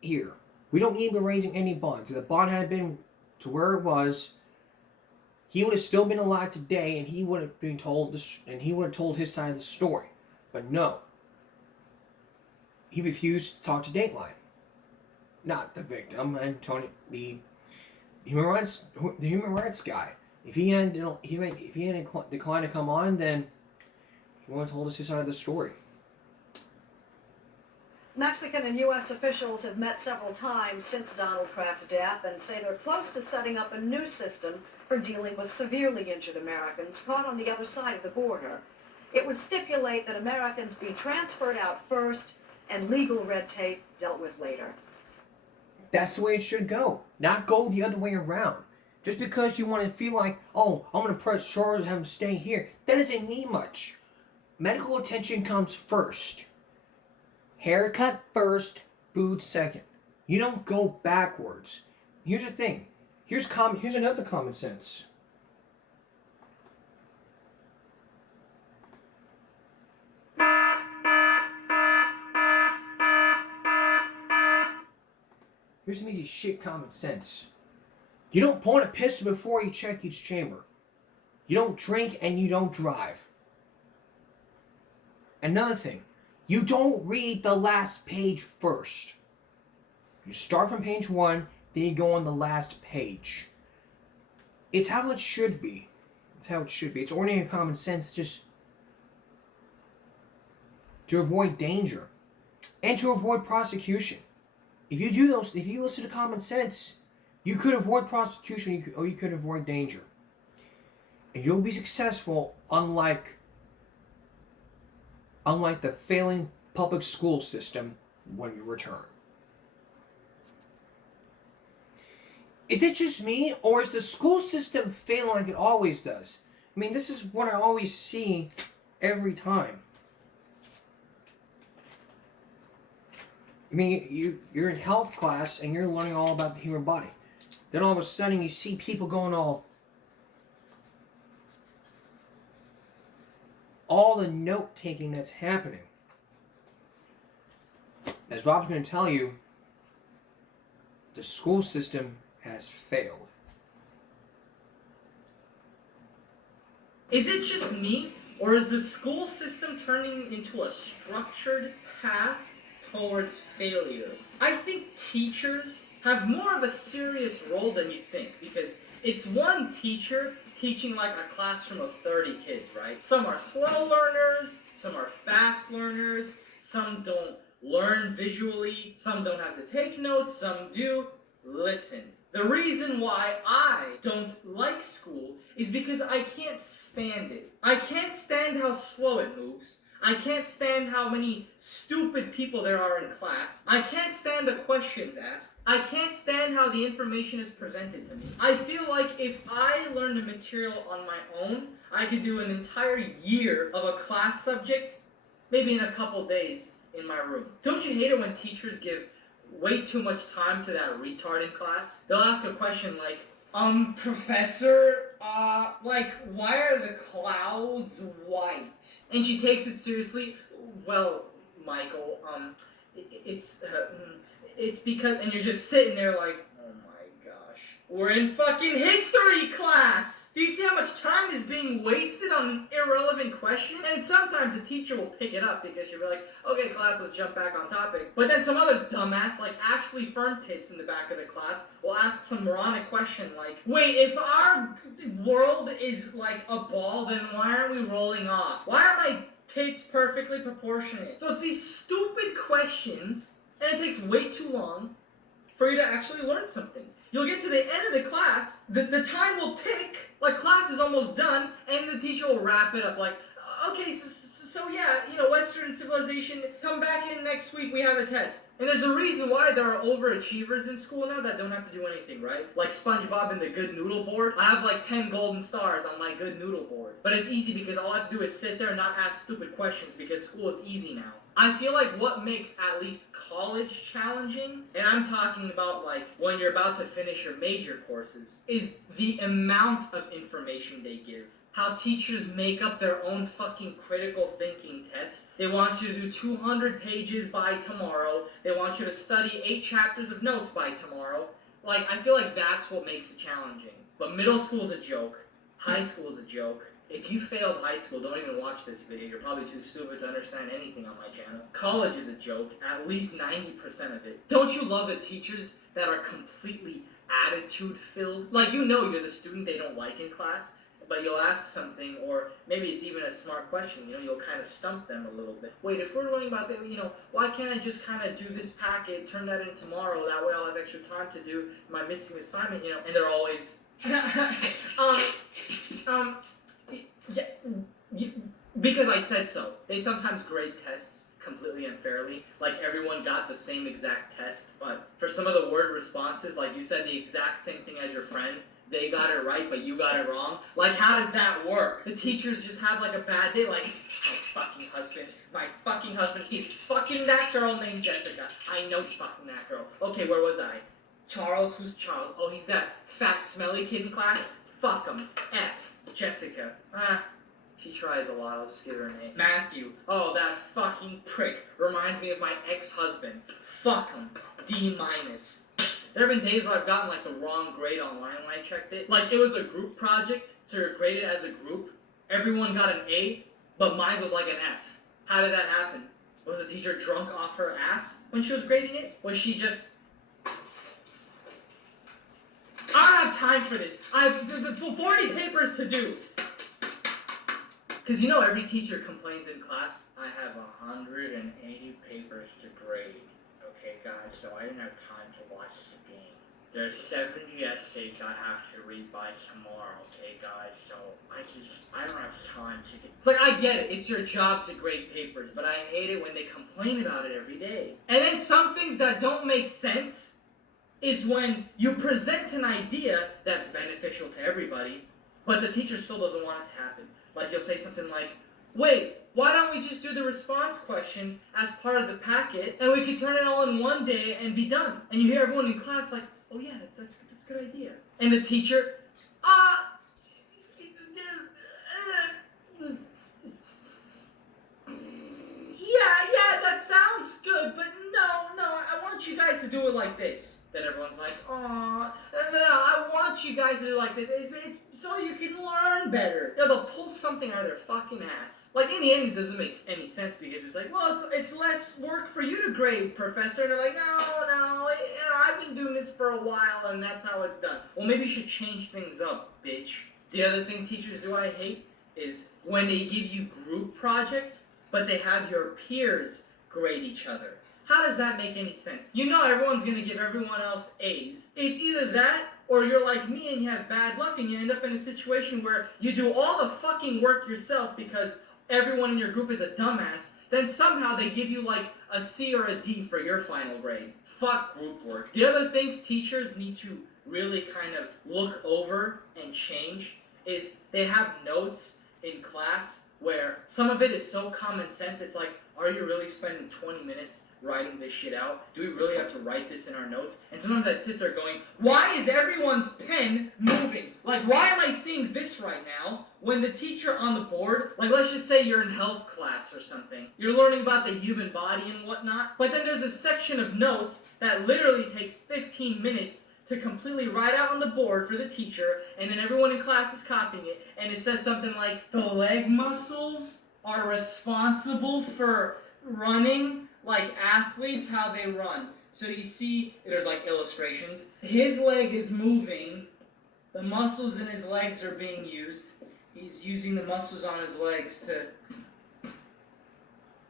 here. We don't need to be raising any bonds. If the bond had been to where it was, he would have still been alive today, and he would have been told this, and he would have told his side of the story. But no, he refused to talk to Dateline, not the victim and Tony, the human rights guy. If he had declined to come on, then he would have told us his side of the story. Mexican and U.S. officials have met several times since Donald Kraft's death and say they're close to setting up a new system for dealing with severely injured Americans caught on the other side of the border. It would stipulate that Americans be transferred out first and legal red tape dealt with later. That's the way it should go. Not go the other way around. Just because you want to feel like, oh, I'm going to press charges and have them stay here, that doesn't mean much. Medical attention comes first. Haircut first, food second. You don't go backwards. Here's the thing. Here's another common sense. Here's some easy shit common sense. You don't point a pistol before you check each chamber. You don't drink and you don't drive. Another thing, you don't read the last page first. You start from page 1, then you go on the last page. It's how it should be. It's how it should be. It's ordinary common sense, just to avoid danger and to avoid prosecution. If you do those, if you listen to common sense, you could avoid prosecution or you could avoid danger. And you'll be successful, unlike the failing public school system when you return. Is it just me, or is the school system failing like it always does? I mean, this is what I always see every time. I mean, you're in health class and you're learning all about the human body. Then all of a sudden you see people going all the note-taking that's happening. As Rob's going to tell you, the school system has failed. Is it just me, or is the school system turning into a structured path towards failure? I think teachers have more of a serious role than you think, because it's one teacher teaching like a classroom of 30 kids, right? Some are slow learners, some are fast learners, some don't learn visually, some don't have to take notes, some do. Listen, the reason why I don't like school is because I can't stand it. I can't stand how slow it moves. I can't stand how many stupid people there are in class. I can't stand the questions asked. I can't stand how the information is presented to me. I feel like if I learned the material on my own, I could do an entire year of a class subject, maybe in a couple days in my room. Don't you hate it when teachers give way too much time to that retard in class? They'll ask a question like, professor, like, why are the clouds white? And she takes it seriously. Well, Michael, it's because, and you're just sitting there like, oh my gosh, we're in fucking history class! Do you see how much time is being wasted on an irrelevant question? And sometimes the teacher will pick it up because she'll be like, okay class, let's jump back on topic. But then some other dumbass, like Ashley Ferntits in the back of the class, will ask some moronic question like, wait, if our world is like a ball, then why aren't we rolling off? Why are my tits perfectly proportionate? So it's these stupid questions, and it takes way too long for you to actually learn something. You'll get to the end of the class, the time will tick, like class is almost done, and the teacher will wrap it up like, okay, so yeah, Western civilization, come back in next week, we have a test. And there's a reason why there are overachievers in school now that don't have to do anything, right? Like SpongeBob and the Good Noodle Board. I have like 10 golden stars on my Good Noodle Board. But it's easy because all I have to do is sit there and not ask stupid questions because school is easy now. I feel like what makes at least college challenging, and I'm talking about like when you're about to finish your major courses, is the amount of information they give. How teachers make up their own fucking critical thinking tests. They want you to do 200 pages by tomorrow. They want you to study 8 chapters of notes by tomorrow. Like, I feel like that's what makes it challenging. But middle school is a joke. High school is a joke. If you failed high school, don't even watch this video. You're probably too stupid to understand anything on my channel. College is a joke, at least 90% of it. Don't you love the teachers that are completely attitude-filled? Like, you're the student they don't like in class, but you'll ask something, or maybe it's even a smart question, you'll kind of stump them a little bit. Wait, if we're learning about that, why can't I just kind of do this packet, turn that in tomorrow, that way I'll have extra time to do my missing assignment, and they're always, because I said so. They sometimes grade tests completely unfairly, like everyone got the same exact test, but for some of the word responses, like you said the exact same thing as your friend, they got it right, but you got it wrong? Like, how does that work? The teachers just have, like, a bad day, like, my fucking husband, he's fucking that girl named Jessica. I know he's fucking that girl. Okay, where was I? Charles? Who's Charles? Oh, he's that fat, smelly kid in class? Fuck him. F. Jessica. She tries a lot, I'll just give her a name. Matthew. Oh, that fucking prick. Reminds me of my ex-husband. Fuck him. D-. There have been days where I've gotten, like, the wrong grade online when I checked it. Like, it was a group project, so you're graded as a group. Everyone got an A, but mine was like an F. How did that happen? Was the teacher drunk off her ass when she was grading it? Was she just... I don't have time for this. I have 40 papers to do. Because you know every teacher complains in class, I have 180 papers to grade. Okay, guys, so I didn't have time to watch the game. There's 70 essays I have to read by tomorrow, okay, guys, so I don't have time to get... It's like, I get it, it's your job to grade papers, but I hate it when they complain about it every day. And then some things that don't make sense is when you present an idea that's beneficial to everybody, but the teacher still doesn't want it to happen. Like, you'll say something like, wait, why don't we just do the response questions as part of the packet, and we could turn it all in one day and be done? And you hear everyone in class like, oh yeah, that's a good idea. And the teacher, yeah, that sounds good, but no, I want you guys to do it like this. Then everyone's like, aw, no, I want you guys to do it like this. It's so you can learn better. You know, they'll pull something out of their fucking ass. Like, in the end, it doesn't make any sense because it's like, well, it's less work for you to grade, professor. And they're like, no, I've been doing this for a while and that's how it's done. Well, maybe you should change things up, bitch. The other thing teachers do I hate is when they give you group projects, but they have your peers grade each other. How does that make any sense? You know everyone's going to give everyone else A's. It's either that, or you're like me and you have bad luck and you end up in a situation where you do all the fucking work yourself because everyone in your group is a dumbass, then somehow they give you like a C or a D for your final grade. Fuck group work. The other things teachers need to really kind of look over and change is they have notes in class where some of it is so common sense, it's like, are you really spending 20 minutes writing this shit out? Do we really have to write this in our notes? And sometimes I'd sit there going, why is everyone's pen moving? Like, why am I seeing this right now when the teacher on the board, like let's just say you're in health class or something, you're learning about the human body and whatnot, but then there's a section of notes that literally takes 15 minutes to completely write out on the board for the teacher, and then everyone in class is copying it, and it says something like, the leg muscles are responsible for running like athletes, how they run. So you see, there's like illustrations. His leg is moving, the muscles in his legs are being used. He's using the muscles on his legs to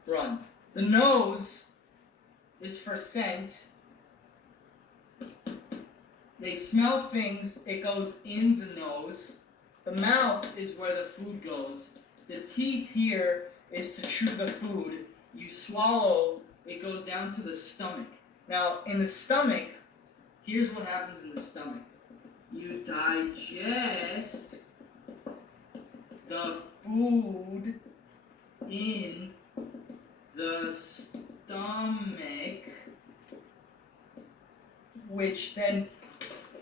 run. The nose is for scent. They smell things, it goes in the nose. The mouth is where the food goes. The teeth here is to chew the food. You swallow, it goes down to the stomach. Now, in the stomach, here's what happens in the stomach. You digest the food in the stomach, which then...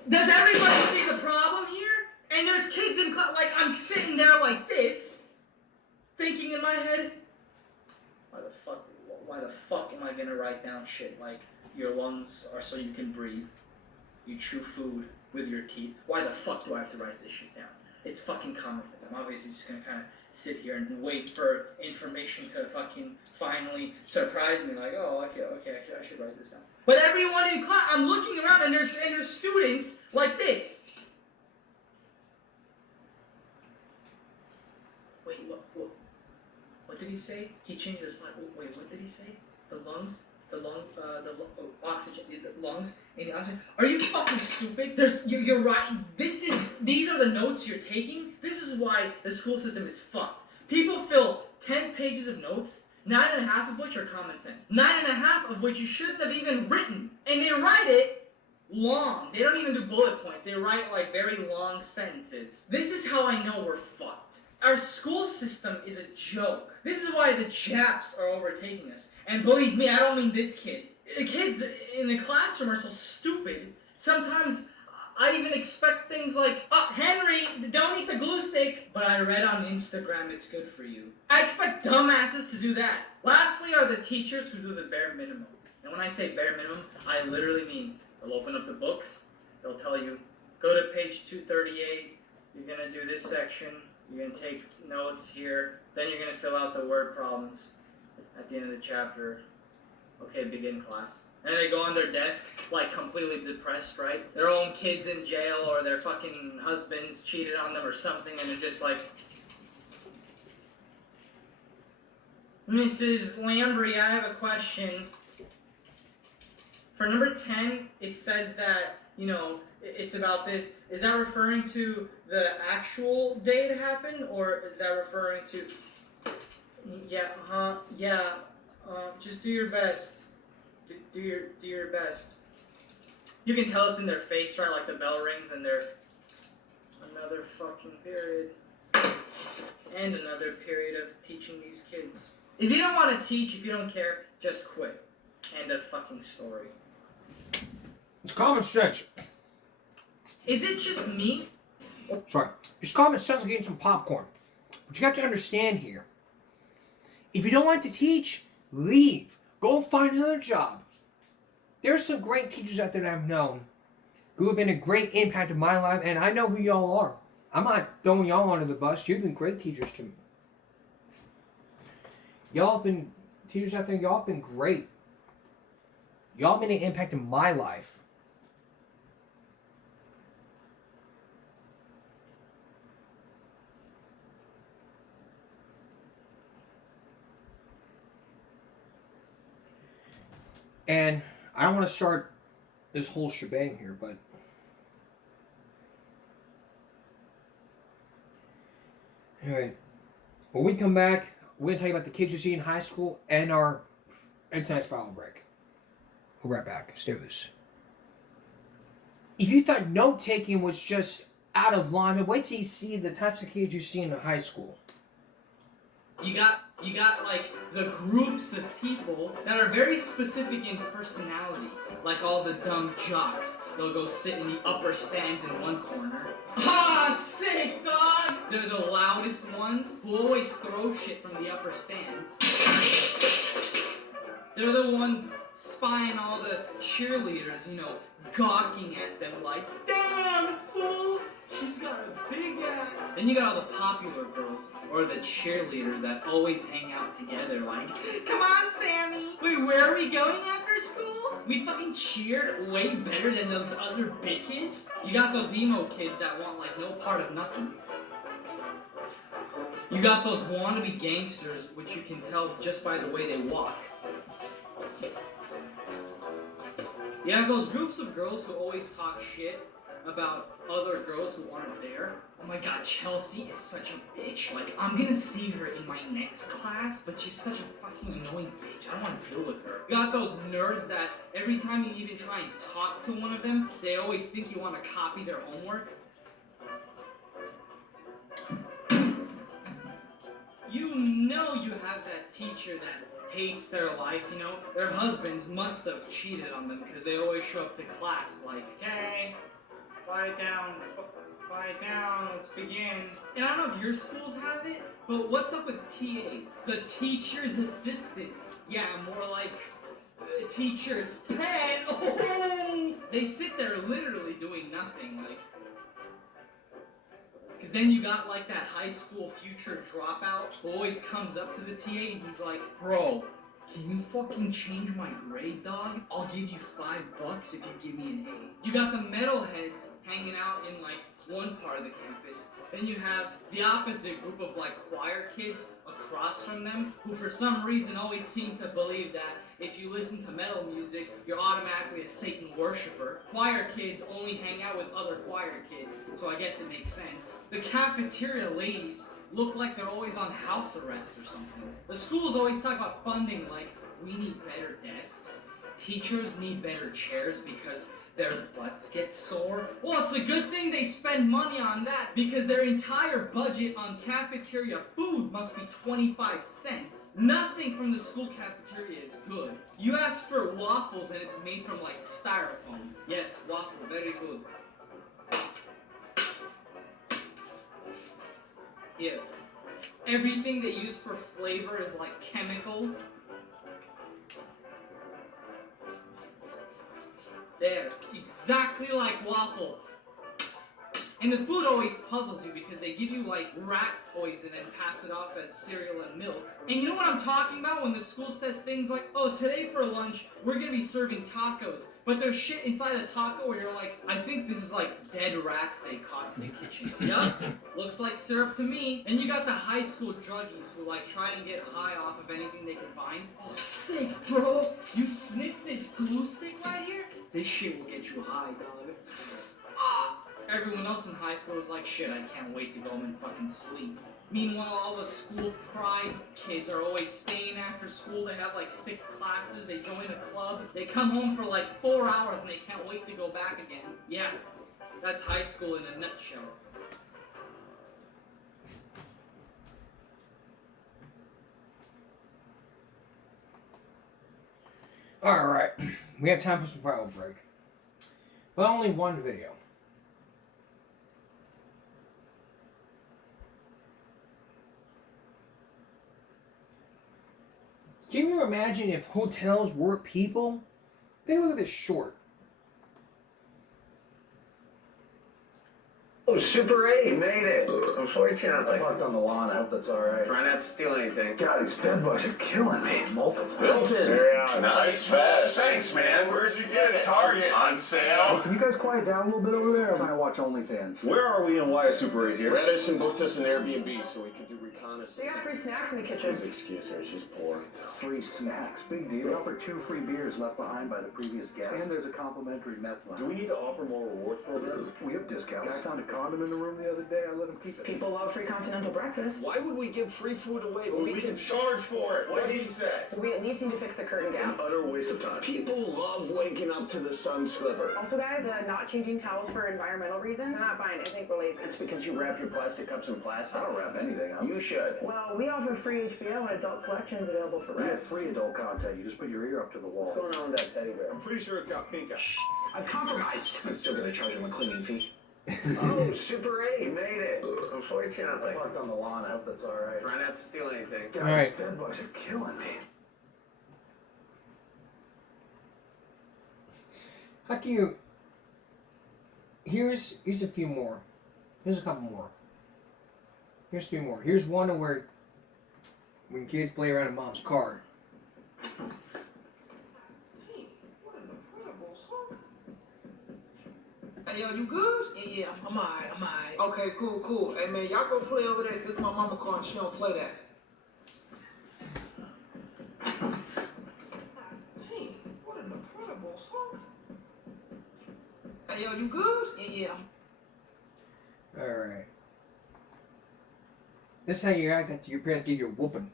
Does everybody see the problem here? And there's kids in class, like, I'm sitting there like this, thinking in my head, why the fuck am I gonna write down shit like, your lungs are so you can breathe, you chew food with your teeth, why the fuck do I have to write this shit down? It's fucking common sense. I'm obviously just gonna kind of sit here and wait for information to fucking finally surprise me, like, oh, okay, I should write this down. But everyone in class, I'm looking around and there's students like this. Wait, what did he say? He changed the slide. Wait, what did he say? The lungs, oxygen, the lungs, and the oxygen. Are you fucking stupid? You're right. These are the notes you're taking. This is why the school system is fucked. People fill 10 pages of notes, 9.5 of which are common sense. 9.5 of which you shouldn't have even written. And they write it long. They don't even do bullet points. They write like very long sentences. This is how I know we're fucked. Our school system is a joke. This is why the Japs are overtaking us. And believe me, I don't mean this kid. The kids in the classroom are so stupid. Sometimes I even expect things like, oh, Henry, don't eat the glue stick. But I read on Instagram it's good for you. I expect dumbasses to do that. Lastly are the teachers who do the bare minimum. And when I say bare minimum, I literally mean they'll open up the books. They'll tell you, go to page 238. You're going to do this section. You're going to take notes here. Then you're going to fill out the word problems at the end of the chapter. Okay, begin class. And they go on their desk, like, completely depressed, right? Their own kids in jail, or their fucking husbands cheated on them or something, and they're just like, Mrs. Lambry, I have a question. For number 10, it says that, you know, it's about this. Is that referring to the actual day it happened, or is that referring to... just do your best. Do your best. You can tell it's in their face, right? Like the bell rings and they're... Another fucking period. And another period of teaching these kids. If you don't want to teach, if you don't care, just quit. End of fucking story. It's common sense. Is it just me? Oh, sorry. It's common sense like eating some popcorn. But you have to understand here. If you don't want to teach, leave. Go find another job. There's some great teachers out there that I've known who have been a great impact in my life, and I know who y'all are. I'm not throwing y'all under the bus. You've been great teachers to me. Y'all have been teachers out there. Y'all have been great. Y'all have been an impact in my life. And I don't want to start this whole shebang here, but anyway, when we come back, we're going to tell you about the kids you see in high school and our tonight's final break. We'll be right back. Stay with us. If you thought note-taking was just out of line, wait till you see the types of kids you see in high school. You got like the groups of people that are very specific in personality, like all the dumb jocks. They'll go sit in the upper stands in one corner. Ah, sick dog! They're the loudest ones who always throw shit from the upper stands. They're the ones spying all the cheerleaders, you know, gawking at them like, damn, fool! She's got a big ass. Then you got all the popular girls, or the cheerleaders that always hang out together like, come on, Sammy. Wait, where are we going after school? We fucking cheered way better than those other big kids. You got those emo kids that want like no part of nothing. You got those wannabe gangsters, which you can tell just by the way they walk. You have those groups of girls who always talk shit about other girls who aren't there. Oh my god, Chelsea is such a bitch. Like, I'm gonna see her in my next class, but she's such a fucking annoying bitch. I don't want to deal with her. You got those nerds that every time you even try and talk to one of them, they always think you want to copy their homework. You know you have that teacher that hates their life, you know? Their husbands must have cheated on them because they always show up to class like, okay, lie down, let's begin. And I don't know if your schools have it, but what's up with TAs? The teacher's assistant. Yeah, more like teacher's pet. Oh! They sit there literally doing nothing, like. Because then you got like that high school future dropout who always comes up to the TA and he's like, bro, can you fucking change my grade, dog? I'll give you $5 if you give me an A. You got the metalheads hanging out in like one part of the campus. Then you have the opposite group of like choir kids across from them who for some reason always seem to believe that if you listen to metal music, you're automatically a Satan worshiper. Choir kids only hang out with other choir kids, so I guess it makes sense. The cafeteria ladies look like they're always on house arrest or something. The schools always talk about funding like, we need better desks. Teachers need better chairs because their butts get sore. Well, it's a good thing they spend money on that because their entire budget on cafeteria food must be 25 cents. Nothing from the school cafeteria is good. You ask for waffles and it's made from like styrofoam. Yes, waffle, very good. Yeah. Everything they use for flavor is like chemicals. There, exactly like waffle. And the food always puzzles you because they give you like rat poison and pass it off as cereal and milk. And you know what I'm talking about when the school says things like, oh, today for lunch, we're gonna be serving tacos. But there's shit inside the taco where you're like, I think this is like dead rats they caught in the kitchen. Yup, looks like syrup to me. And you got the high school druggies who like try and get high off of anything they can find. Oh, sick, bro. You sniff this glue stick right here? This shit will get you high, dog. Ah! Everyone else in high school was like, shit, I can't wait to go home and fucking sleep. Meanwhile, all the school pride kids are always staying after school. They have like 6 classes, they join a club, they come home for like 4 hours and they can't wait to go back again. Yeah, that's high school in a nutshell. Alright, we have time for some final break. But only one video. Can you imagine if hotels were people? Take a look at this short. Oh, Super 8 made it. Unfortunately. I parked on the lawn. I hope that's all right. Try not to steal anything. God, these bed bugs are killing me. Multiple. Milton. Yeah, Nice vest. Thanks, man. Where'd you get it? Target. On sale. Hey, can you guys quiet down a little bit over there? I'm trying to watch OnlyFans. Where are we and why is Super 8 here? Redison booked us an Airbnb so we could do reconnaissance. They got free snacks in the kitchen. Please excuse her, she's poor. Free snacks. Big deal. We offer 2 free beers left behind by the previous guest. And there's a complimentary meth line. Do we need to offer more rewards programs? We have discounts. I found a condom in the room the other day. I let him keep it. People love free continental breakfast. Why would we give free food away when we can charge for it? What did he say? We at least need to fix the curtain gap. An utter waste of time. People love waking up to the sun sliver. Also, guys, not changing towels for environmental reasons. Not fine. I think we're lazy. It's because you wrap your plastic cups in plastic. I don't wrap anything up. You should. Well, we offer free HBO and adult selections available for We have rent. free adult content. You just put your ear up to the wall. What's going on with that teddy bear? I'm pretty sure it's got pink eye. I'm compromised. I'm still gonna charge him a cleaning fee. Oh, Super 8 made it. Unfortunately. I parked on the lawn. I hope that's all right. Try not to steal anything. God, All right. these bed bugs are killing me. How can you... Here's a few more. Here's a couple more. Here's 3 more. Here's one where when kids play around in mom's car. Hey, yo, you good? Yeah, I'm alright, I'm alright. Okay, cool. Hey, man, y'all go play over there. This is my mama car and she don't play that. Hey, what an incredible hunt. Hey, yo, you good? Yeah. Alright. This is how you act after your parents give you a whooping.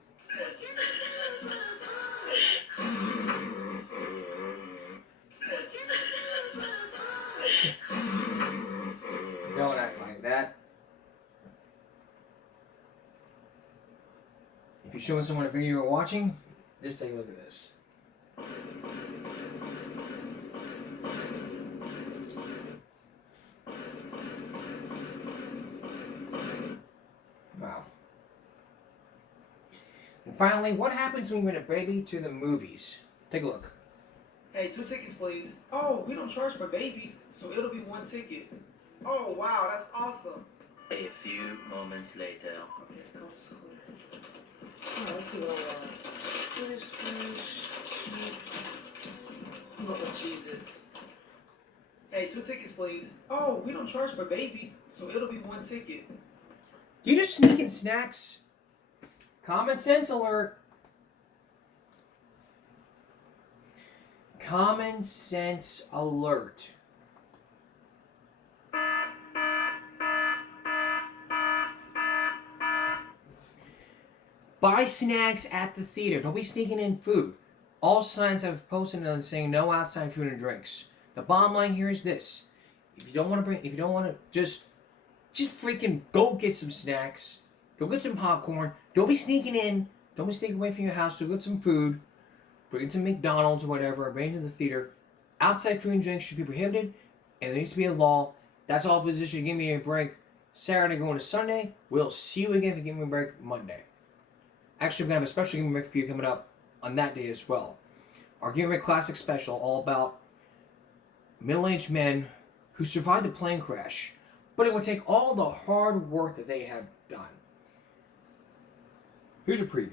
Don't act like that. If you're showing someone a video you're watching, just take a look at this. Wow. And finally, what happens when you bring a baby to the movies? Take a look. Hey, 2 tickets, please. Oh, we don't charge for babies, so it'll be 1 ticket. Oh, wow, that's awesome. A few moments later. Okay, coast is clear. Oh, let's see what I want. Fish. I'm gonna cheese this. Hey, 2 tickets, please. Oh, we don't charge for babies, so it'll be 1 ticket. Do you just sneak in snacks? Common sense alert. Common sense alert. Buy snacks at the theater. Don't be sneaking in food. All signs have posted on saying no outside food and drinks. The bottom line here is this: if you don't want to just freaking go get some snacks, go get some popcorn. Don't be sneaking in. Don't be sneaking away from your house to go get some food. Bring it to McDonald's or whatever. Bring it to the theater. Outside food and drinks should be prohibited, and there needs to be a law. That's all, physician. Give me a break. Saturday going to Sunday. We'll see you again for Give Me a Break Monday. Actually, we're going to have a special Give Me a Break for you coming up on that day as well. Our Give Me a Break Classic Special, all about middle-aged men who survived the plane crash, but it would take all the hard work that they have done. Here's a preview.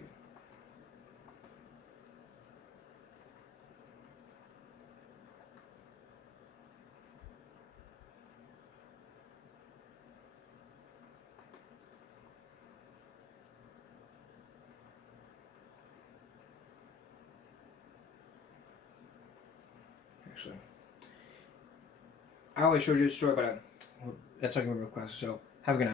Actually, I always showed you a story about that's talking about real class. So have a good night.